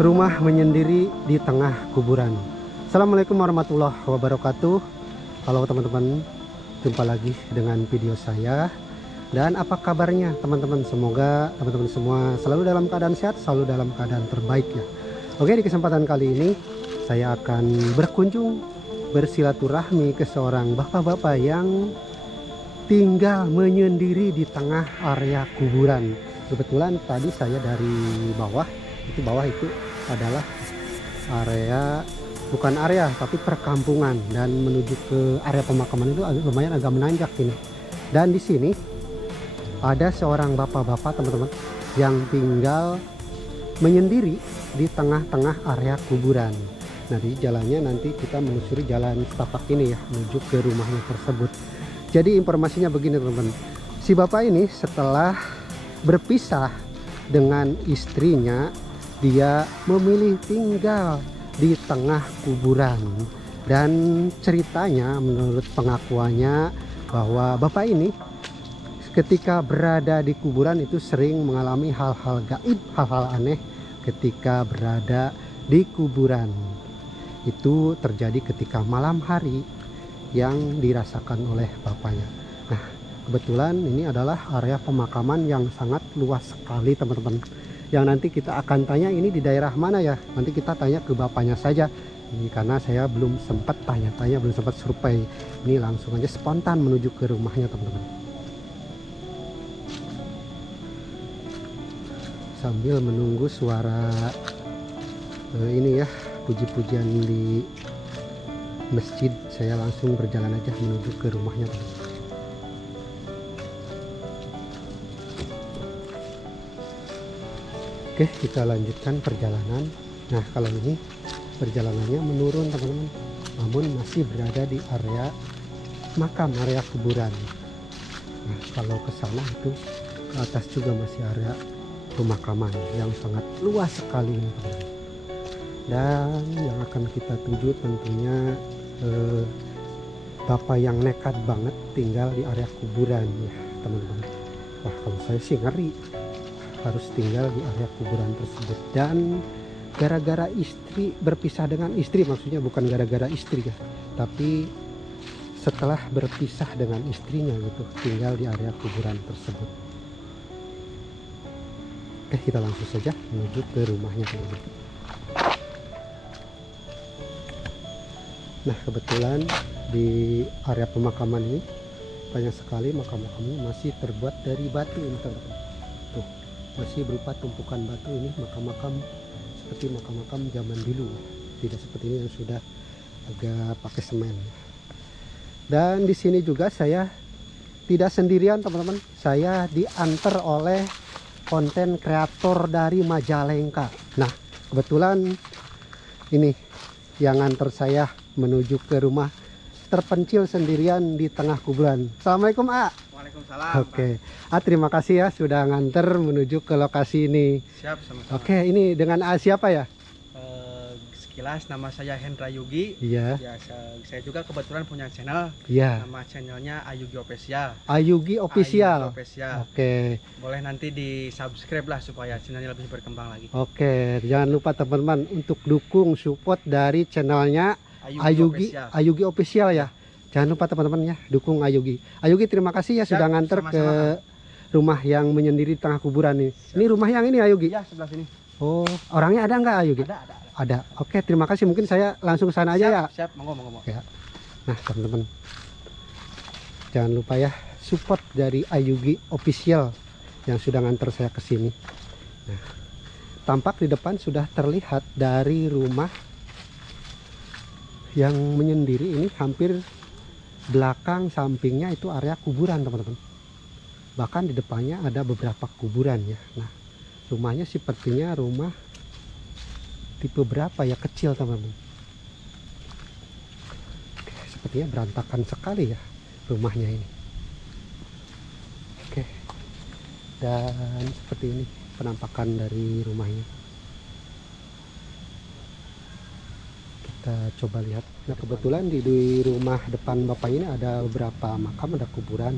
Rumah menyendiri di tengah kuburan. Assalamualaikum warahmatullahi wabarakatuh. Halo teman-teman, jumpa lagi dengan video saya. Dan apa kabarnya teman-teman? Semoga teman-teman semua selalu dalam keadaan sehat, selalu dalam keadaan terbaik ya. Oke, di kesempatan kali ini saya akan berkunjung bersilaturahmi ke seorang bapak-bapak yang tinggal menyendiri di tengah area kuburan. Kebetulan tadi saya dari bawah itu adalah area, bukan area tapi perkampungan, dan menuju ke area pemakaman itu lumayan agak menanjak ini. Dan di sini ada seorang bapak-bapak teman-teman yang tinggal menyendiri di tengah-tengah area kuburan. Nah, di jalannya nanti kita menyusuri jalan setapak ini ya, menuju ke rumahnya tersebut. Jadi informasinya begini teman-teman, si bapak ini setelah berpisah dengan istrinya, dia memilih tinggal di tengah kuburan. Dan ceritanya menurut pengakuannya bahwa bapak ini ketika berada di kuburan itu sering mengalami hal-hal gaib, hal-hal aneh ketika berada di kuburan. Itu terjadi ketika malam hari yang dirasakan oleh bapaknya. Nah, kebetulan ini adalah area pemakaman yang sangat luas sekali teman-teman. Yang nanti kita akan tanya ini di daerah mana ya. Nanti kita tanya ke bapaknya saja. Ini karena saya belum sempat tanya-tanya, belum sempat survei. Ini langsung aja spontan menuju ke rumahnya teman-teman. Sambil menunggu suara ini ya, puji-pujian di masjid, saya langsung berjalan aja menuju ke rumahnya teman-teman. Oke, kita lanjutkan perjalanan. Nah, kalau ini perjalanannya menurun teman-teman, namun masih berada di area makam, area kuburan. Nah, kalau ke sana itu ke atas juga masih area pemakaman yang sangat luas sekali ini teman-teman. Dan yang akan kita tuju tentunya bapak yang nekat banget tinggal di area kuburan ya teman-teman. Wah, kalau saya sih ngeri harus tinggal di area kuburan tersebut. Dan gara-gara istri, berpisah dengan istri, maksudnya bukan gara-gara istri ya, tapi setelah berpisah dengan istrinya gitu, tinggal di area kuburan tersebut. Oke, kita langsung saja menuju ke rumahnya teman-teman. Nah, kebetulan di area pemakaman ini banyak sekali makam-makamnya masih terbuat dari batu ini teman-teman. Tuh, masih berupa tumpukan batu ini, makam-makam seperti makam-makam zaman dulu, tidak seperti ini yang sudah agak pakai semen. Dan di sini juga saya tidak sendirian teman-teman, saya diantar oleh konten kreator dari Majalengka. Nah, kebetulan ini yang nganter saya menuju ke rumah terpencil sendirian di tengah kuburan. Assalamualaikum A. Waalaikumsalam. Oke, terima kasih ya sudah nganter menuju ke lokasi ini. Siap, sama-sama. Oke, ini dengan A siapa ya? Sekilas nama saya Hendra Yugi. Iya. Ya, saya juga kebetulan punya channel. Iya. Nama channelnya Ayugi Official. Ayugi Official. Ayugi Official. Oke. Boleh nanti di subscribe lah supaya channelnya lebih berkembang lagi. Oke, jangan lupa teman-teman untuk dukung support dari channelnya Ayugi Official ya. Jangan lupa teman-teman ya, dukung Ayugi. Ayugi, terima kasih ya sudah nganter ke rumah yang menyendiri di tengah kuburan nih. Siap. Ini rumah yang ini Ayugi? Ya, sebelah sini. Oh, orangnya ada nggak Ayugi? Ada. Oke, terima kasih. Mungkin saya langsung ke sana aja ya. Siap, monggo. Ya. Nah, teman-teman, jangan lupa ya support dari Ayugi Official yang sudah nganter saya ke sini. Nah, tampak di depan sudah terlihat dari rumah yang menyendiri ini, hampir belakang sampingnya itu area kuburan teman-teman. Bahkan di depannya ada beberapa kuburan ya. Nah, rumahnya sepertinya rumah tipe berapa ya, kecil teman-teman. Sepertinya berantakan sekali ya rumahnya ini. Oke, dan seperti ini penampakan dari rumahnya. Kita coba lihat. Nah, kebetulan di rumah depan bapak ini ada beberapa makam, ada kuburan.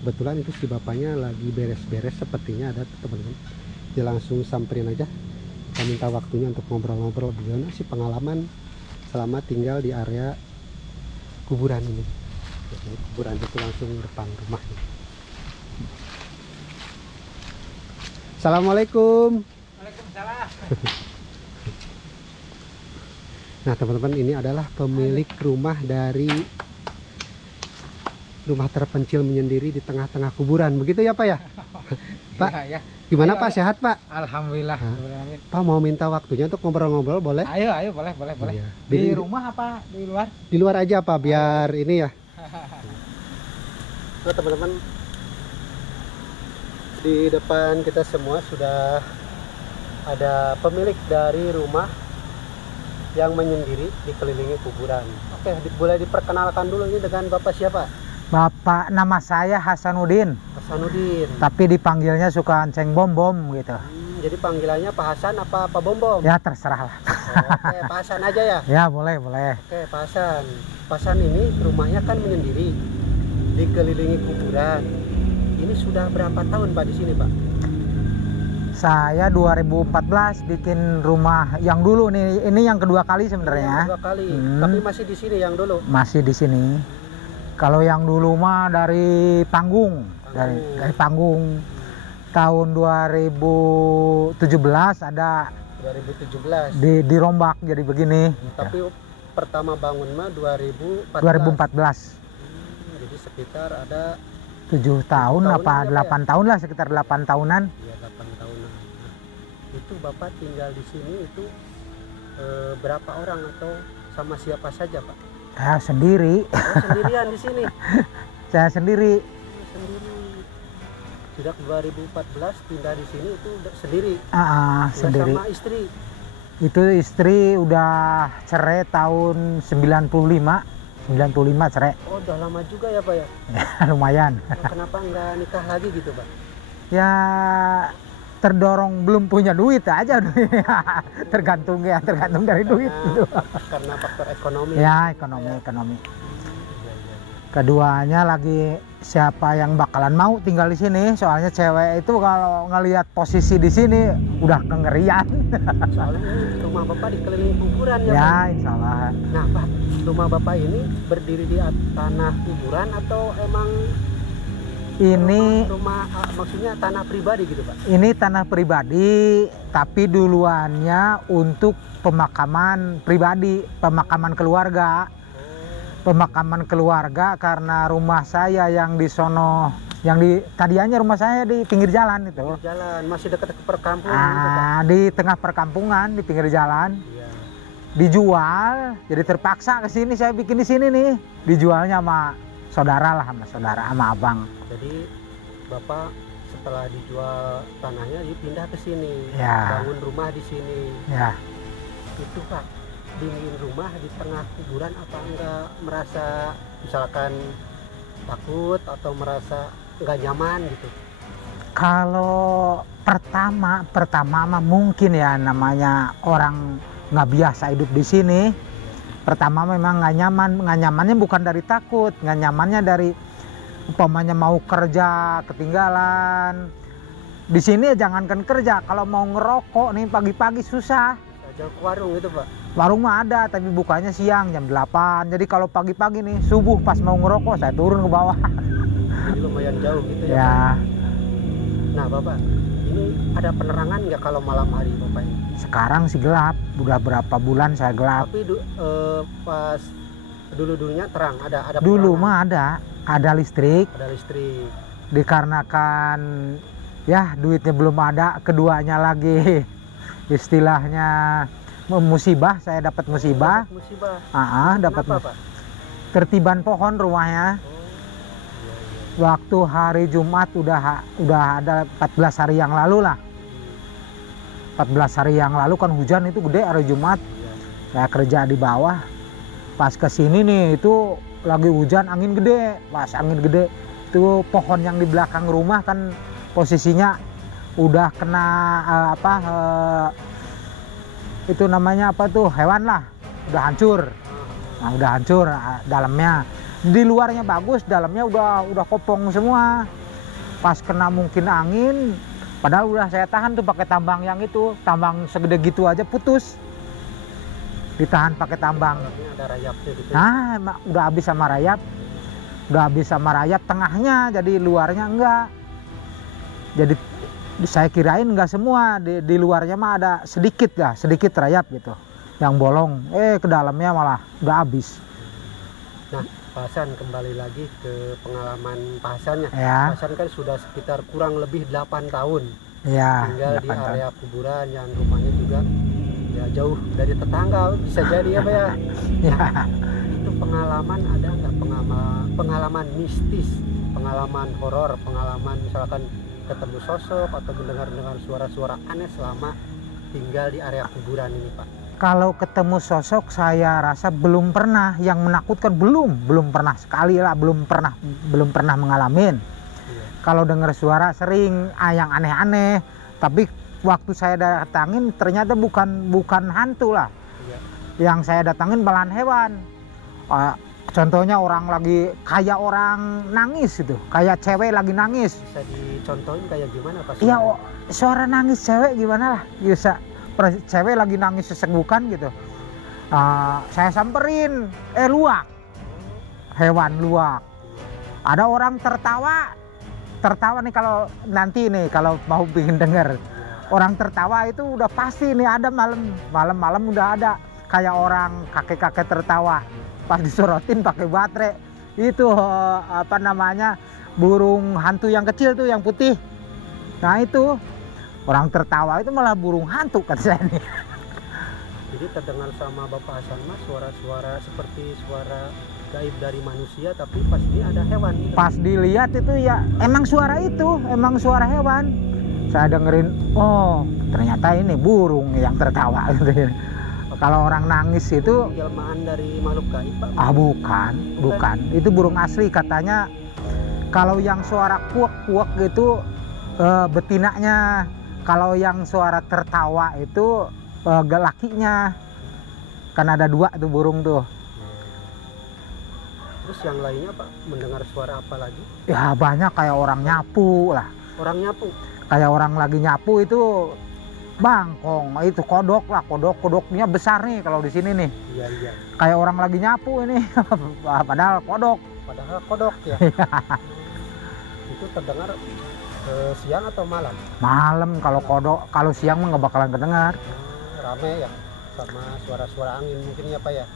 Kebetulan itu si bapaknya lagi beres-beres sepertinya, ada teman-teman. Dia langsung samperin aja, kita Kita minta waktunya untuk ngobrol-ngobrol gimana sih pengalaman selama tinggal di area kuburan ini. Jadi, kuburan itu langsung depan rumahnya. Assalamualaikum. Waalaikumsalam. Nah teman-teman, ini adalah pemilik rumah dari rumah terpencil menyendiri di tengah-tengah kuburan, begitu ya Pak ya? Pak, Ya, ya. gimana Ayo, Pak, ayo. sehat Pak? Alhamdulillah. Pak mau minta waktunya untuk ngobrol-ngobrol boleh? Ayo, boleh. Iya. Di rumah apa di luar? Di luar aja Pak, biar ini ya. Nah teman-teman, di depan kita semua sudah ada pemilik dari rumah yang menyendiri dikelilingi kuburan. Oke, boleh diperkenalkan dulu ini dengan Bapak siapa? Bapak, nama saya Hasanuddin, Hasanuddin. tapi dipanggilnya suka Ceng Bom Bom gitu. Jadi panggilannya Pak Hasan apa Pak Bom Bom? Ya terserah lah. Oke, Pak Hasan aja ya. Ya boleh. Oke, Pak Hasan. Pak Hasan ini rumahnya kan menyendiri, dikelilingi kuburan. Ini sudah berapa tahun Pak di sini Pak? Saya 2014 bikin rumah yang dulu nih, ini yang kedua kali sebenarnya. Dua kali, tapi masih di sini yang dulu. Masih di sini. Kalau yang dulu mah dari panggung, dari panggung tahun 2017 ada 2017. dirombak jadi begini. Tapi pertama bangun mah 2014. 2014. Jadi sekitar ada 7 tahun tahunan apa ya, Pak, 8 tahun lah, sekitar 8 tahunan. ya 8 tahunan. Nah, itu Bapak tinggal di sini itu berapa orang atau sama siapa saja Pak? Saya sendiri. Oh, sendirian di sini. Saya sendiri. Sendiri. Sejak 2014 pindah di sini itu udah sendiri. Udah Sendiri. sama istri. Itu istri udah cerai tahun 95 cerai. Oh, udah lama juga ya Pak ya. Lumayan. Nah, kenapa nggak nikah lagi gitu Pak? Ya terdorong belum punya duit aja. tergantung dari duit gitu. Karena faktor ekonomi. Ya ekonomi. Keduanya lagi siapa yang bakalan mau tinggal di sini, soalnya cewek itu kalau ngelihat posisi di sini udah kengerian. Soalnya ini rumah Bapak dikelilingi kuburan ya Pak? Ya insya Allah. Nah Pak, rumah Bapak ini berdiri di tanah kuburan atau emang Ini maksudnya tanah pribadi gitu Pak? Ini tanah pribadi, tapi duluannya untuk pemakaman pribadi, pemakaman keluarga. Pemakaman keluarga karena rumah saya yang di sono, tadinya rumah saya di pinggir jalan itu. Jalan, masih dekat ke perkampungan gitu Pak? Di tengah perkampungan, di pinggir jalan. Iya. Dijual, jadi terpaksa ke sini saya bikin di sini nih. Dijualnya sama saudara, sama abang. Jadi Bapak setelah dijual tanahnya dipindah ke sini, Ya. bangun rumah di sini. Ya. Itu Pak, dingin rumah di tengah kuburan apa enggak merasa misalkan takut atau merasa enggak nyaman gitu? Kalau pertama mah mungkin ya, namanya orang nggak biasa hidup di sini. Pertama memang nggak nyamannya bukan dari takut, nggak nyamannya dari umpamanya mau kerja ketinggalan. Di sini jangankan kerja, kalau mau ngerokok nih pagi-pagi susah. Jalan ke warung gitu Pak? Warung mah ada, tapi bukanya siang jam 8. Jadi kalau pagi-pagi nih subuh pas mau ngerokok saya turun ke bawah. Jadi lumayan jauh gitu ya, Ya. Pak? Nah Bapak, ini ada penerangan nggak kalau malam hari Bapak ini? Sekarang sih gelap, udah berapa bulan saya gelap. Tapi pas dulunya terang, ada Dulu penerangan? mah ada listrik. Ada listrik. Dikarenakan ya duitnya belum ada, keduanya lagi istilahnya musibah, saya dapat musibah. Dapat Kenapa, Pak? tertiban pohon rumahnya. Waktu hari Jumat udah ada 14 hari yang lalu lah. 14 hari yang lalu kan hujan itu gede hari Jumat. Saya kerja di bawah. Pas kesini nih itu lagi hujan, angin gede. Pas angin gede itu pohon yang di belakang rumah kan posisinya udah kena itu namanya apa tuh, hewan lah, udah hancur. Nah, udah hancur dalamnya. Di luarnya bagus, dalamnya udah kopong semua. Pas kena mungkin angin, Padahal udah saya tahan tuh pakai tambang yang itu, tambang segede gitu aja putus. Ditahan pakai tambang. Ini ada rayapnya gitu. Nah, udah habis sama rayap. Udah habis sama rayap tengahnya, jadi luarnya enggak. Jadi saya kirain enggak semua, di luarnya mah ada sedikit lah, sedikit rayap gitu. Yang bolong, ke dalamnya malah udah habis. Nah, Pak Hasan, kembali lagi ke pengalaman Pak Hasannya. Ya. Pak Hasan kan sudah sekitar kurang lebih 8 tahun Ya, tinggal di 8 tahun. area kuburan yang rumahnya juga ya jauh dari tetangga, bisa jadi ya Pak ya. Ya. Itu pengalaman, ada nggak pengalaman mistis, pengalaman horor, pengalaman misalkan ketemu sosok atau mendengar suara-suara aneh selama tinggal di area kuburan ini Pak? Kalau ketemu sosok saya rasa belum pernah, yang menakutkan belum pernah sekali lah, belum pernah mengalamin. Iya. Kalau dengar suara sering yang aneh-aneh, tapi waktu saya datangin ternyata bukan hantu lah. Iya. Yang saya datangin malahan hewan. Contohnya orang lagi kayak orang nangis gitu, kayak cewek lagi nangis. Bisa dicontohin kayak gimana Pak? Iya, suara nangis cewek gimana lah, bisa. Cewek lagi nangis sesek-bukan gitu. Saya samperin, luwak, hewan luwak. Ada orang tertawa nih, kalau nanti nih kalau mau pengen denger, orang tertawa itu udah pasti nih ada malam udah ada kayak orang kakek-kakek tertawa. Pas disorotin pakai baterai itu apa namanya, burung hantu yang kecil tuh yang putih. Nah itu orang tertawa itu malah burung hantu kata saya nih. Jadi terdengar sama Bapak Hasan Mas suara-suara seperti suara gaib dari manusia, tapi pas ini ada hewan gitu. Pas dilihat itu ya emang suara hewan. Saya dengerin, oh ternyata ini burung yang tertawa gitu. Kalau orang nangis itu Jelmaan dari makhluk gaib Pak? Bukan. Itu burung asli katanya. Kalau yang suara kuak-kuak gitu betinanya. Kalau yang suara tertawa itu lakinya. Kan ada 2 tuh burung tuh. Terus yang lainnya Pak, mendengar suara apa lagi? Ya banyak, kayak orang nyapu lah. Orang nyapu? Kayak orang lagi nyapu itu bangkong, itu kodoknya besar nih kalau di sini nih. Iya. Kayak orang lagi nyapu ini, padahal kodok. Padahal kodok ya. Itu terdengar siang atau malam? Malam kalau kodok, kalau siang mah nggak bakalan kedengar. Rame ya sama suara-suara angin mungkin ya Pak ya.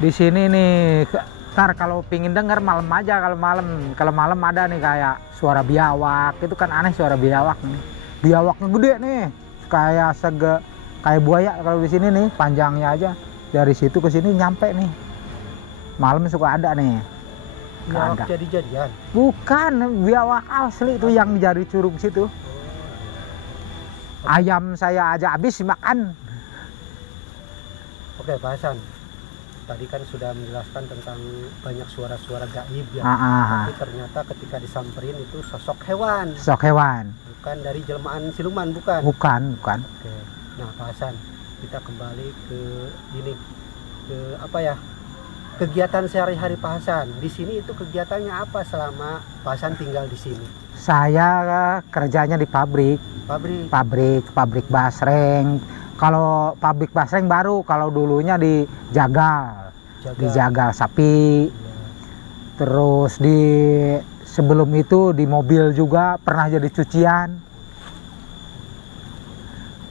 Di sini nih, ntar kalau pingin denger malam aja, kalau malam ada nih kayak suara biawak, itu kan aneh suara biawak nih. Biawaknya gede nih, kayak buaya kalau di sini nih, panjangnya aja dari situ ke sini nyampe nih. Malam suka ada nih. Biawak jadi-jadian? Bukan, biawak asli itu yang dari curug situ. Ayam saya aja habis makan. Oke Pak Hasan, tadi kan sudah menjelaskan tentang banyak suara-suara gaib ya. Tapi ternyata ketika disamperin itu sosok hewan. Bukan dari jelmaan siluman, bukan? Bukan. Oke. Nah Pak Hasan, kita kembali ke apa ya? Kegiatan sehari-hari Pak Hasan di sini itu kegiatannya apa selama Pak Hasan tinggal di sini? Saya kerjanya di pabrik basreng. Kalau pabrik basreng baru, kalau dulunya di jagal sapi. Terus sebelum itu di mobil juga pernah jadi cucian.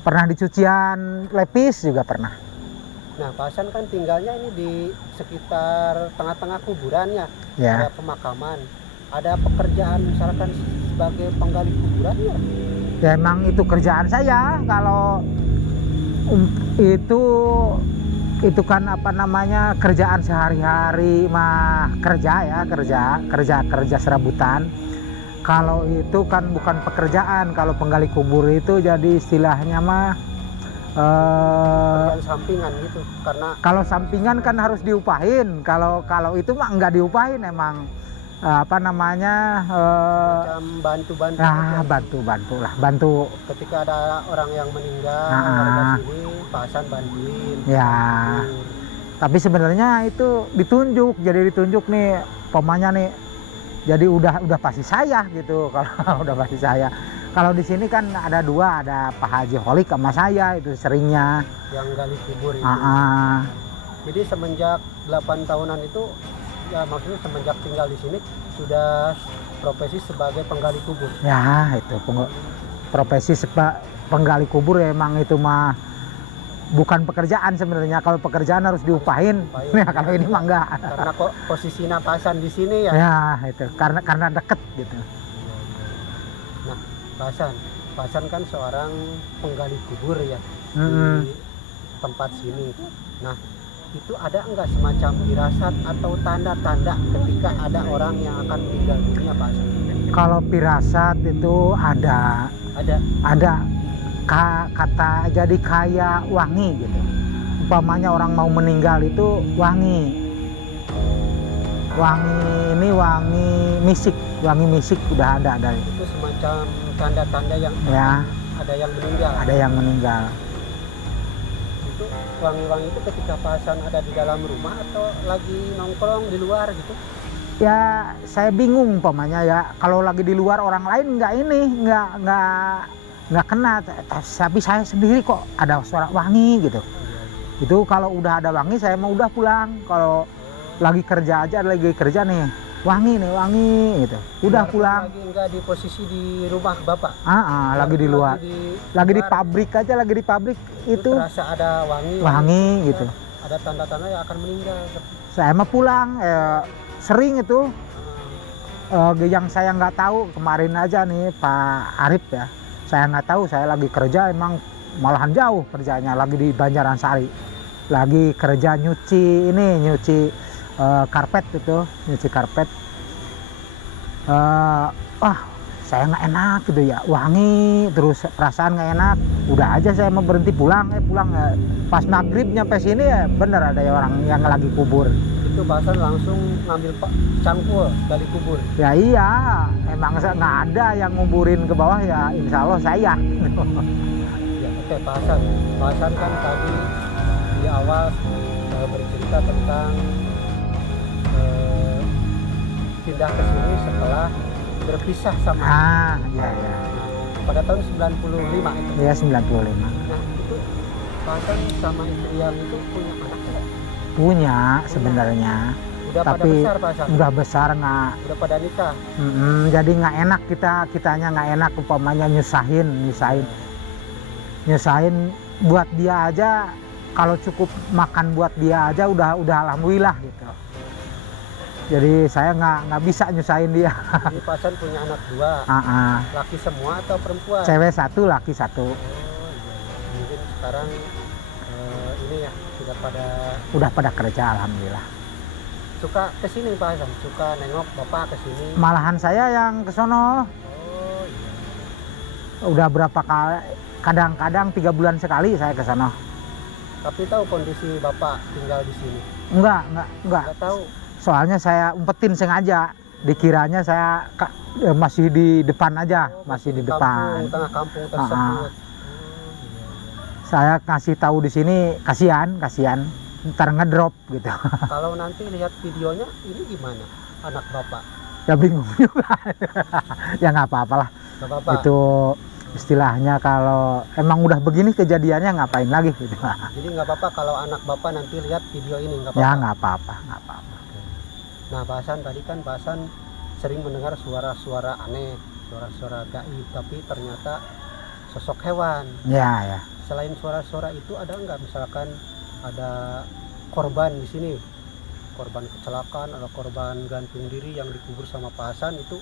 Pernah di cucian lepis juga pernah. Nah Pak Hasan kan tinggalnya ini di sekitar tengah-tengah kuburannya, Ya. ada pemakaman, ada pekerjaan misalkan sebagai penggali kuburan ya? Ya emang itu kerjaan saya. Kalau itu kan apa namanya, kerjaan sehari-hari mah kerja serabutan. Kalau itu kan bukan pekerjaan, kalau penggali kubur itu jadi istilahnya mah sampingan gitu, karena kalau sampingan kan harus diupahin. Kalau itu mah nggak diupahin, emang apa namanya, macam bantu ketika ada orang yang meninggal warga sini, Pak Hasan bantuin ya. Tapi sebenarnya itu ditunjuk nih pomanya nih, jadi udah pasti saya gitu. Kalau udah pasti saya, Kalau di sini kan ada dua, ada Pak Haji Holik sama saya itu seringnya. yang gali kubur itu. Ah, Jadi semenjak 8 tahunan itu, ya maksudnya semenjak tinggal di sini sudah profesi sebagai penggali kubur. ya itu profesi penggali kubur emang itu mah bukan pekerjaan sebenarnya. Kalau pekerjaan harus diupahin. Diupahin. Ya kalau ini mah enggak. Karena kok posisi Pasan di sini ya. Ya itu karena deket gitu. Nah, Pasan kan seorang penggali kubur ya Mm-mm. di tempat sini. Nah, itu ada enggak semacam firasat atau tanda-tanda ketika ada orang yang akan meninggal dunia, Pak Hasan? Kalau firasat itu ada kata jadi kayak wangi gitu. Umpamanya orang mau meninggal itu wangi ini wangi misik udah ada Itu semacam tanda-tanda yang ya, ada yang meninggal. ada yang meninggal. Itu wangi-wangi itu ketika Pasan ada di dalam rumah atau lagi nongkrong di luar gitu? Ya saya bingung umpamanya ya, kalau lagi di luar orang lain nggak kena, tapi saya sendiri kok ada suara wangi gitu. Itu kalau udah ada wangi saya mau udah pulang. Kalau lagi kerja nih wangi gitu, udah pulang. Lagi enggak di posisi di rumah Bapak? Lagi di luar, lagi di pabrik aja, lagi di pabrik itu terasa ada wangi gitu. Ada tanda-tanda yang akan meninggal. Saya mah pulang sering itu. Yang saya nggak tahu kemarin aja nih Pak Arif ya, saya nggak tahu, saya lagi kerja emang malahan jauh kerjanya, lagi di Banjaransari, lagi kerja nyuci karpet itu, nyuci karpet. Saya nggak enak gitu ya, wangi terus, perasaan nggak enak. Udah aja saya mau berhenti pulang pas maghrib nyampe sini ya bener ada orang yang lagi kubur. Itu Pasan langsung ngambil cangkul gali kubur. Ya iya, emang nggak ada yang nguburin ke bawah ya, insya Allah saya. Ya, oke, Pasan kan tadi di awal bercerita tentang pindah ke sini setelah berpisah sama Ya. pada tahun 95 itu. Iya 95. Nah, itu Pasan sama istri yang itu punya anak nggak? Punya sebenarnya. Udah pada Tapi besar Pasan? udah besar nggak. Udah pada nikah? Jadi nggak enak kitanya nggak enak umpamanya nyusahin buat dia aja. Kalau cukup makan buat dia aja udah alhamdulillah gitu. Jadi saya nggak bisa nyusahin dia. Jadi Pasan punya anak 2. Laki semua atau perempuan? Cewek 1, laki 1. Oh iya. Mungkin sekarang ini ya udah pada kerja alhamdulillah. Suka kesini Pak Hasan? Suka nengok Bapak kesini? Malahan saya yang kesono. Oh iya. Udah berapa kali, kadang-kadang 3 bulan sekali saya ke sana. Tapi tahu kondisi Bapak tinggal di sini? Enggak. Nggak tahu. Soalnya saya umpetin sengaja. Dikiranya saya masih di depan aja, masih di depan. Tengah kampung tersebut. Saya kasih tahu di sini, kasihan, ntar ngedrop gitu. Kalau nanti lihat videonya, ini gimana anak Bapak? Ya bingung juga. Ya nggak apa-apalah. Nggak apa-apa. Itu istilahnya kalau emang udah begini kejadiannya ngapain lagi gitu. Jadi nggak apa-apa kalau anak Bapak nanti lihat video ini, nggak apa-apa? Ya nggak apa-apa. Nah Pak Hasan, tadi kan Pak Hasan sering mendengar suara-suara aneh, suara-suara gaib, tapi ternyata sosok hewan. Ya. Selain suara-suara itu ada nggak misalkan ada korban di sini, korban kecelakaan atau korban gantung diri yang dikubur sama Pak Hasan itu?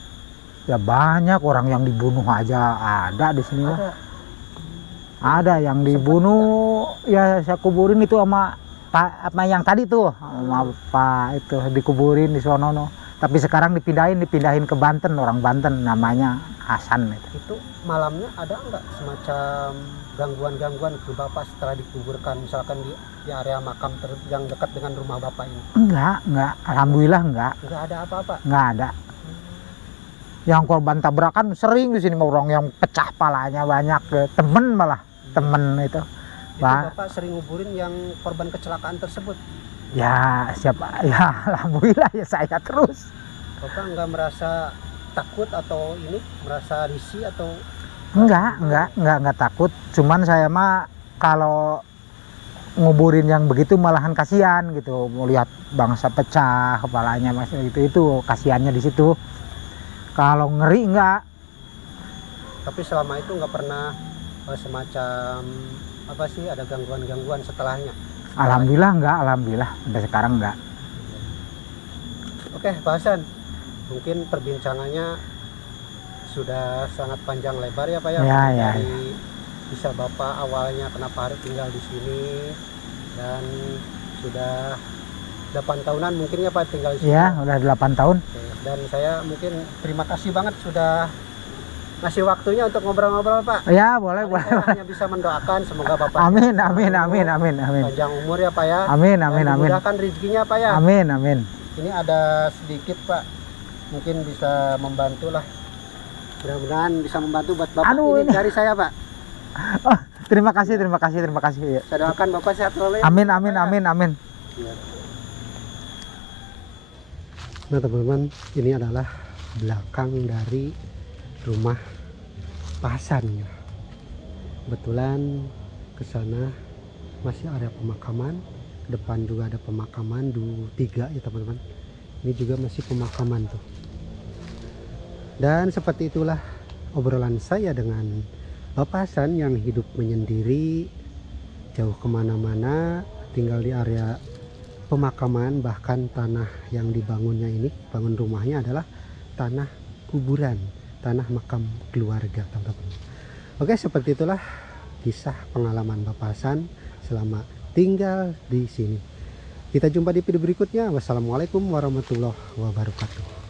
Ya banyak orang yang dibunuh aja ada di sini. Ada yang dibunuh ya, saya kuburin itu sama Pak yang tadi tuh, sama Pak itu dikuburin di sono. Tapi sekarang dipindahin ke Banten, orang Banten namanya Hasan itu. Itu malamnya ada nggak semacam gangguan-gangguan ke Bapak setelah dikuburkan, misalkan di area makam yang dekat dengan rumah Bapak ini? Enggak, alhamdulillah enggak. Enggak ada apa-apa? Enggak ada. Yang korban tabrakan sering di sini, orang yang pecah palanya banyak, temen itu. Itu Bapak sering nguburin yang korban kecelakaan tersebut? Ya siapa? Ya alhamdulillah ya saya terus. Bapak nggak merasa takut atau merasa risih atau? Enggak takut. Cuman saya mah kalau nguburin yang begitu malahan kasihan gitu. Mau lihat bangsa pecah kepalanya mas itu kasihannya di situ. Kalau ngeri enggak. Tapi selama itu nggak pernah semacam apa sih, ada gangguan-gangguan setelahnya? Alhamdulillah enggak, alhamdulillah sampai sekarang enggak. Oke, Pak Hasan, mungkin perbincangannya sudah sangat panjang lebar ya Pak ya. Ya. Dari bisa Bapak awalnya kenapa harus tinggal di sini, dan sudah 8 tahunan mungkin ya Pak tinggal di sini. Ya, udah 8 tahun. Oke, dan saya mungkin terima kasih banget sudah ngasih waktunya untuk ngobrol-ngobrol Pak. Ya, boleh. Saya hanya bisa mendoakan semoga Bapak Amin. panjang umur ya Pak ya. Amin. Dan dimudahkan rezekinya Pak ya. Amin. Ini ada sedikit Pak, mungkin bisa membantu lah. Mudah-mudahan bisa membantu buat Bapak. Aduh, ini dari saya Pak. Oh, terima kasih. Ya. Saya doakan Bapak sehat selalu ya. Amin. Ya. Nah teman-teman, ini adalah belakang dari rumah Pak Hasan ya. Kebetulan ke sana masih area pemakaman, depan juga ada pemakaman 3 ya teman-teman. Ini juga masih pemakaman tuh. Dan seperti itulah obrolan saya dengan Bapak Hasan yang hidup menyendiri, jauh kemana-mana, tinggal di area pemakaman. Bahkan tanah yang dibangunnya ini, bangun rumahnya adalah tanah kuburan, tanah makam keluarga teman-teman. Oke, seperti itulah kisah pengalaman Bapak Hasan selama tinggal di sini. Kita jumpa di video berikutnya. Wassalamualaikum warahmatullahi wabarakatuh.